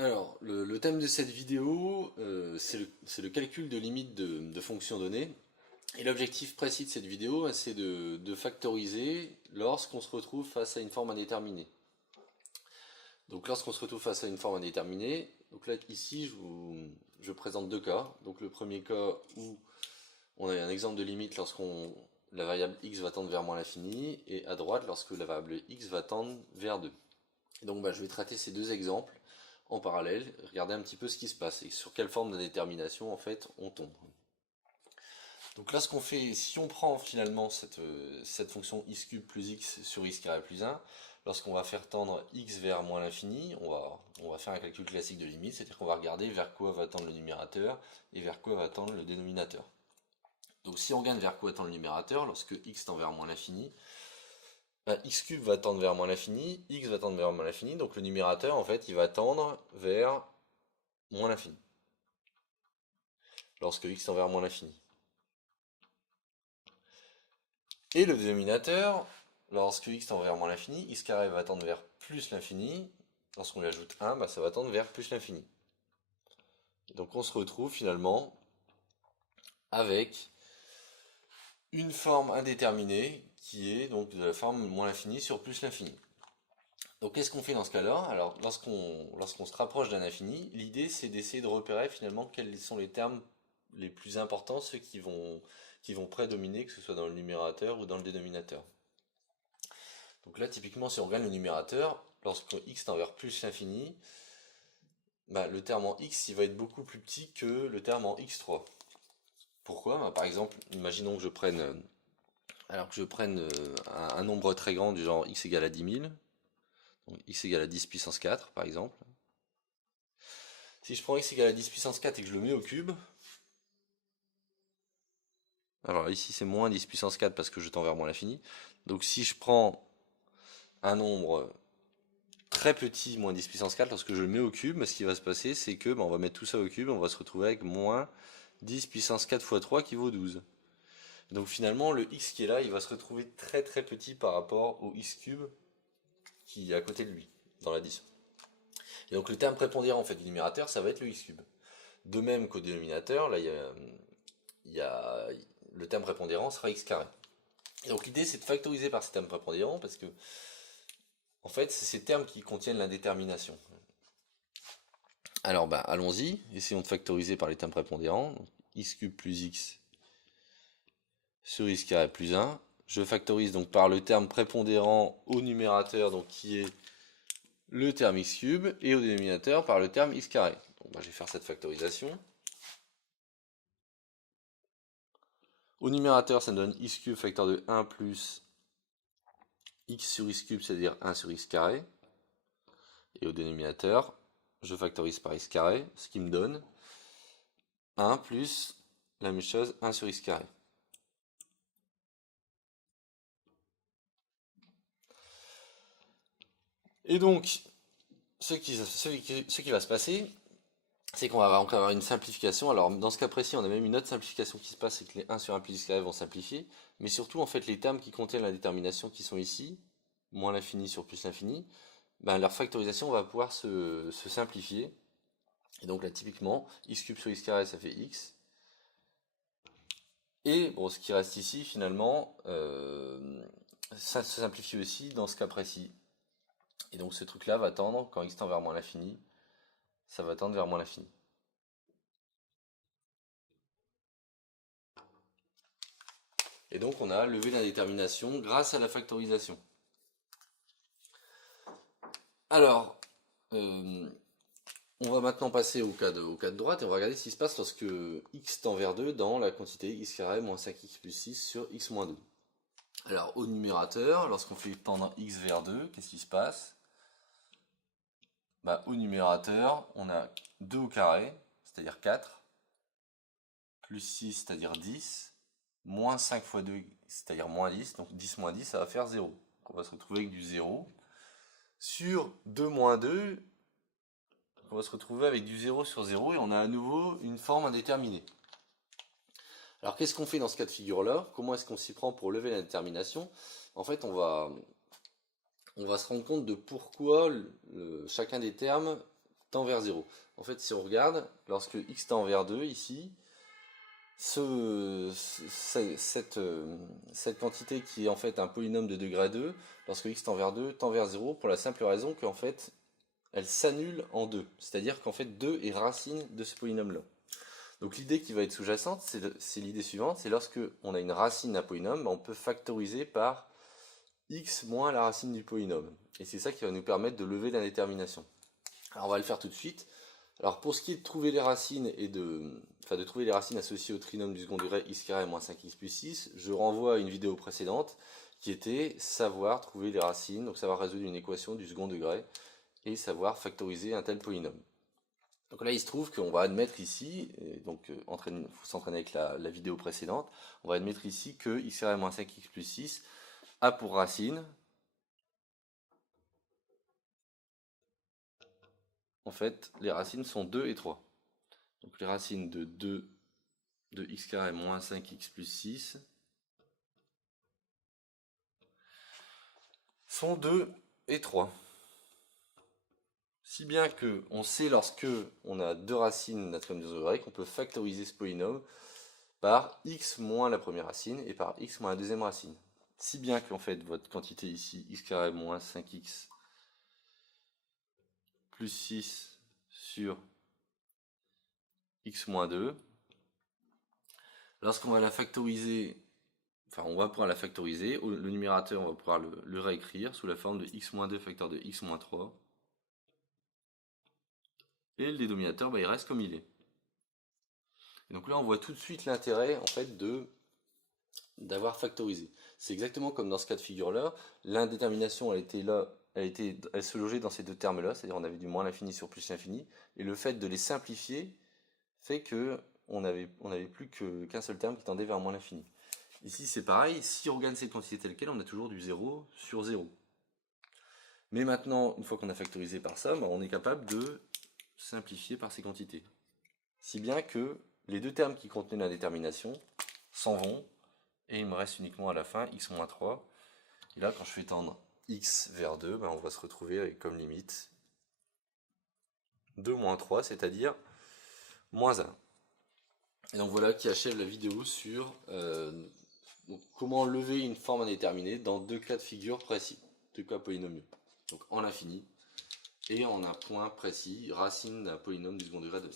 Alors, le thème de cette vidéo, c'est le calcul de limite de fonctions données. Et l'objectif précis de cette vidéo, c'est de factoriser lorsqu'on se retrouve face à une forme indéterminée. Donc lorsqu'on se retrouve face à une forme indéterminée, donc là ici je présente deux cas. Donc le premier cas où on a un exemple de limite lorsqu'on la variable x va tendre vers moins l'infini, et à droite lorsque la variable x va tendre vers 2. Et donc je vais traiter ces deux exemples en parallèle, regarder un petit peu ce qui se passe et sur quelle forme d'indétermination en fait on tombe. Donc là ce qu'on fait, si on prend finalement cette fonction x cube plus x sur x carré plus 1, lorsqu'on va faire tendre x vers moins l'infini, on va faire un calcul classique de limite, c'est-à-dire qu'on va regarder vers quoi va tendre le numérateur et vers quoi va tendre le dénominateur. Donc si on regarde vers quoi tend le numérateur, lorsque x tend vers moins l'infini, x cube va tendre vers moins l'infini, x va tendre vers moins l'infini, donc le numérateur en fait il va tendre vers moins l'infini. Lorsque x tend vers moins l'infini. Et le dénominateur, lorsque x tend vers moins l'infini, x carré va tendre vers plus l'infini, lorsqu'on lui ajoute 1, ça va tendre vers plus l'infini. Donc on se retrouve finalement avec une forme indéterminée qui est donc de la forme moins l'infini sur plus l'infini. Donc qu'est-ce qu'on fait dans ce cas-là? Alors lorsqu'on se rapproche d'un infini, l'idée c'est d'essayer de repérer finalement quels sont les termes les plus importants, ceux qui vont prédominer, que ce soit dans le numérateur ou dans le dénominateur. Donc là typiquement si on regarde le numérateur, lorsque x tend vers plus l'infini, le terme en x il va être beaucoup plus petit que le terme en x3. Pourquoi? Par exemple, imaginons que je prenne un nombre très grand du genre x égale à 10 000, donc x égale à 10 puissance 4 par exemple. Si je prends x égale à 10 puissance 4 et que je le mets au cube, alors ici c'est moins 10 puissance 4 parce que je tends vers moins l'infini, donc si je prends un nombre très petit, moins 10 puissance 4, lorsque je le mets au cube, ce qui va se passer c'est que on va mettre tout ça au cube, on va se retrouver avec moins 10 puissance 4 fois 3 qui vaut 12. Donc finalement le x qui est là, il va se retrouver très très petit par rapport au x cube qui est à côté de lui, dans l'addition. Et donc le terme prépondérant en fait du numérateur, ça va être le x cube. De même qu'au dénominateur, là le terme prépondérant sera x carré. Et donc l'idée c'est de factoriser par ces termes prépondérants parce que en fait c'est ces termes qui contiennent l'indétermination. Alors allons-y, essayons de factoriser par les termes prépondérants. Donc, x cube plus x sur x carré plus 1. Je factorise donc par le terme prépondérant au numérateur, donc qui est le terme x cube, et au dénominateur par le terme x carré. Donc je vais faire cette factorisation. Au numérateur, ça me donne x cube facteur de 1 plus x sur x cube, c'est-à-dire 1 sur x carré. Et au dénominateur, je factorise par x carré, ce qui me donne 1 plus la même chose, 1 sur x carré. Et donc, ce qui va se passer, c'est qu'on va encore avoir une simplification. Alors dans ce cas précis, on a même une autre simplification qui se passe, c'est que les 1 sur 1 plus x carré vont simplifier. Mais surtout, en fait, les termes qui contiennent la détermination qui sont ici, moins l'infini sur plus l'infini, leur factorisation va pouvoir se simplifier. Et donc là, typiquement, x cube sur x carré, ça fait x. Et bon, ce qui reste ici, finalement, ça se simplifie aussi dans ce cas précis. Et donc ce truc-là va tendre, quand x tend vers moins l'infini, ça va tendre vers moins l'infini. Et donc on a levé l'indétermination grâce à la factorisation. Alors, on va maintenant passer au cas de droite et on va regarder ce qui se passe lorsque x tend vers 2 dans la quantité x carré moins 5x plus 6 sur x moins 2. Alors au numérateur, lorsqu'on fait tendre x vers 2, qu'est-ce qui se passe? Au numérateur, on a 2 au carré, c'est-à-dire 4, plus 6, c'est-à-dire 10, moins 5 fois 2, c'est-à-dire moins 10, donc 10 moins 10, ça va faire 0. On va se retrouver avec du 0. Sur 2 moins 2, on va se retrouver avec du 0 sur 0, et on a à nouveau une forme indéterminée. Alors qu'est-ce qu'on fait dans ce cas de figure-là? Comment est-ce qu'on s'y prend pour lever l'indétermination? En fait, on va se rendre compte de pourquoi chacun des termes tend vers 0. En fait, si on regarde, lorsque x tend vers 2, ici, cette quantité qui est en fait un polynôme de degré 2, lorsque x tend vers 2, tend vers 0, pour la simple raison qu'en fait, elle s'annule en 2. C'est-à-dire qu'en fait, 2 est racine de ce polynôme-là. Donc l'idée qui va être sous-jacente, c'est l'idée suivante, c'est lorsque on a une racine d'un polynôme, on peut factoriser par x moins la racine du polynôme. Et c'est ça qui va nous permettre de lever l'indétermination. Alors on va le faire tout de suite. Alors pour ce qui est de trouver les racines et de trouver les racines associées au trinôme du second degré x carré moins 5x plus 6, je renvoie à une vidéo précédente qui était savoir trouver les racines, donc savoir résoudre une équation du second degré et savoir factoriser un tel polynôme. Donc là il se trouve qu'on va admettre ici, donc il faut s'entraîner avec la vidéo précédente, on va admettre ici que x carré moins 5x plus 6 a pour racine, en fait, les racines sont 2 et 3. Donc les racines de 2 de x carré moins 5x plus 6 sont 2 et 3. Si bien que on sait lorsque on a deux racines d'un trinôme de degré qu'on peut factoriser ce polynôme par x moins la première racine et par x moins la deuxième racine. Si bien qu'en fait votre quantité ici, x carré moins 5x plus 6 sur x moins 2, lorsqu'on va la factoriser, enfin on va pouvoir la factoriser, le numérateur on va pouvoir le réécrire sous la forme de x-2 facteur de x-3, et le dénominateur il reste comme il est. Et donc là on voit tout de suite l'intérêt en fait d'avoir factorisé. C'est exactement comme dans ce cas de figure là, l'indétermination elle était là, elle se logeait dans ces deux termes là, c'est-à-dire on avait du moins l'infini sur plus l'infini, et le fait de les simplifier fait que on n'avait plus qu'un seul terme qui tendait vers moins l'infini. Ici c'est pareil, si on regarde cette quantité telle quelle, on a toujours du 0 sur 0. Mais maintenant, une fois qu'on a factorisé par ça, on est capable de simplifier par ces quantités. Si bien que les deux termes qui contenaient l'indétermination s'en vont, et il me reste uniquement à la fin x-3. Et là, quand je fais tendre x vers 2, on va se retrouver avec comme limite 2 moins 3, c'est-à-dire moins 1. Et donc voilà qui achève la vidéo sur comment lever une forme indéterminée dans deux cas de figure précis, deux cas polynomiaux. Donc en l'infini et en un point précis, racine d'un polynôme du second degré donné.